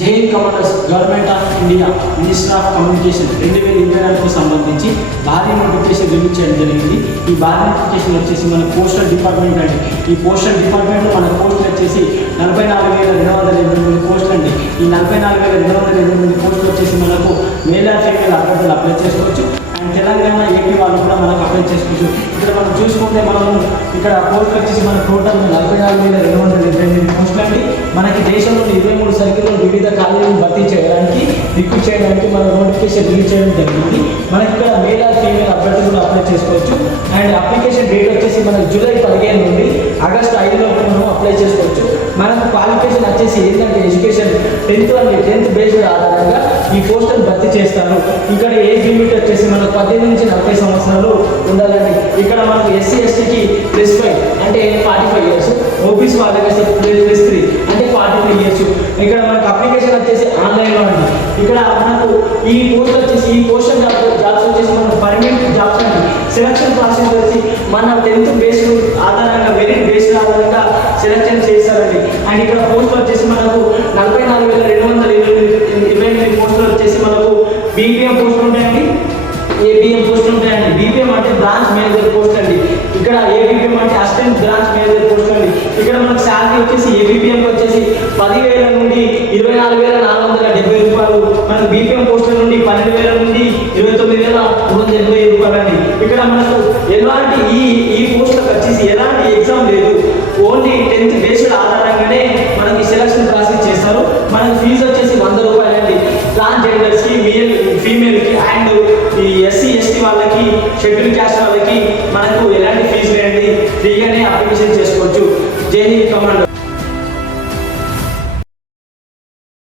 జై commanders government of India minister of communication 2024కు సంబంధించి భారీ నోటిఫికేషన్ రిలీజ్ చేయడం జరిగింది. ఈ భారీ నోటిఫికేషన్ వచ్చేసి మన పోస్టల్ డిపార్ట్మెంట్ అండి. ఈ పోస్టల్ డిపార్ట్మెంట్లో మన పోస్టులు వచ్చేసి 44,228 పోస్టులు అండి. ఈ 44,228 పోస్టులు వచ్చేసి మనకు మేల్ ఆర్ ఫీమేల్ అభ్యర్థులు అప్లై చేసుకోవచ్చు. అండ్ తెలంగాణ ఏపీ వాళ్ళు కూడా మనకు అప్లై చేసుకోవచ్చు. ఇక్కడ మనం చూసుకుంటే మనము ఇక్కడ పోస్టులు వచ్చేసి మన టోటల్ 44,228 పోస్టులు అండి. మనకి దేశంలో 23 సర్కిల్లో వివిధ ఖాళీలను భర్తీ చేయడానికి రిక్రూట్ చేయడానికి మన నోటిఫికేషన్ రిలీజ్ చేయడం జరిగింది. మనకి ఇక్కడ మేల్ ఆర్ ఫీమేల్ అభ్యర్థులు కూడా అప్లై చేసుకోవచ్చు. అండ్ అప్లికేషన్ డేట్ వచ్చేసి మనకు జూలై 15 నుండి ఆగస్టు 5 లోపు మనం అప్లై చేసుకోవచ్చు. మనకు క్వాలిఫికేషన్ వచ్చేసి ఏంటంటే ఎడ్యుకేషన్ 10th బేస్డ్ ఆధారంగా ఈ పోస్టులను భర్తీ చేస్తారు. ఇక్కడ ఏజ్ లిమిట్ వచ్చేసి మనకు 18 నుంచి 40 సంవత్సరాలు ఉండాలండి. ఇక్కడ మనకు ఎస్సీ ఎస్టీకి +5 అంటే 45 ఇయర్స్, ఓబీసీ వాళ్ళకి +3 అంటే 43 ఇయర్స్. ఇక్కడ మనకు అప్లికేషన్ వచ్చేసి ఆన్లైన్లో అండి. ఇక్కడ మనకు ఈ పోస్ట్ వచ్చేసి ఈ పోస్టల్ జాబ్స్ వచ్చేసి మనకు పర్మనెంట్ జాబ్స్ అండి. సెలక్షన్ ప్రాసెస్ వచ్చి మన 10th బేస్డ్ ఆధారంగా మెరిట్ బేస్డ్ ఆధారంగా సెలక్షన్ చేస్తారండి. అండ్ ఇక్కడ పోస్టులు వచ్చేసి మనకు 44,228 పోస్టులు వచ్చేసి మనకు బీపీఎం పోస్టులు ఉంటాయండి, ఏబిఎం పోస్టులు ఉంటాయండి. బీపీఎం అంటే బ్రాంచ్ మేనేజర్ పోస్ట్ అండి. ఇక్కడ ఏబిపిఎం అంటే అసిస్టెంట్ బ్రాంచ్ మేనేజర్ పోస్ట్ అండి. ఇక్కడ మనకు శాలరీ వచ్చేసి ఏబిపిఎంకి వచ్చేసి 10,000 నుండి 24,470 రూపాయలు, మనకు బీపీఎం పోస్టుల నుండి 12,000 నుండి 29,380 రూపాయలు అండి. ఇక్కడ మనకు ఎలాంటి ఈ పోస్టులకు వచ్చేసి ఎలాంటి ఎగ్జామ్ లేదు, ఓన్లీ 10th బేస్డ్ ఆధారంగానే మనకి సెలక్షన్ ప్రాసెస్ చేస్తారు. మనకి ఫీజు వచ్చేసి 100 రూపాయలు అండి. ట్రాన్స్జెండర్స్కి, ఫీమేల్కి అండ్ ఈ ఎస్సీ ఎస్టీ వాళ్ళకి, షెడ్యూల్ క్యాస్ట్ వాళ్ళకి మనకు ఎలాంటి ఫీజు లేదండి. ఫ్రీగానే అప్లికేషన్ చేసుకోవచ్చు. జై హింద్ కమాండర్.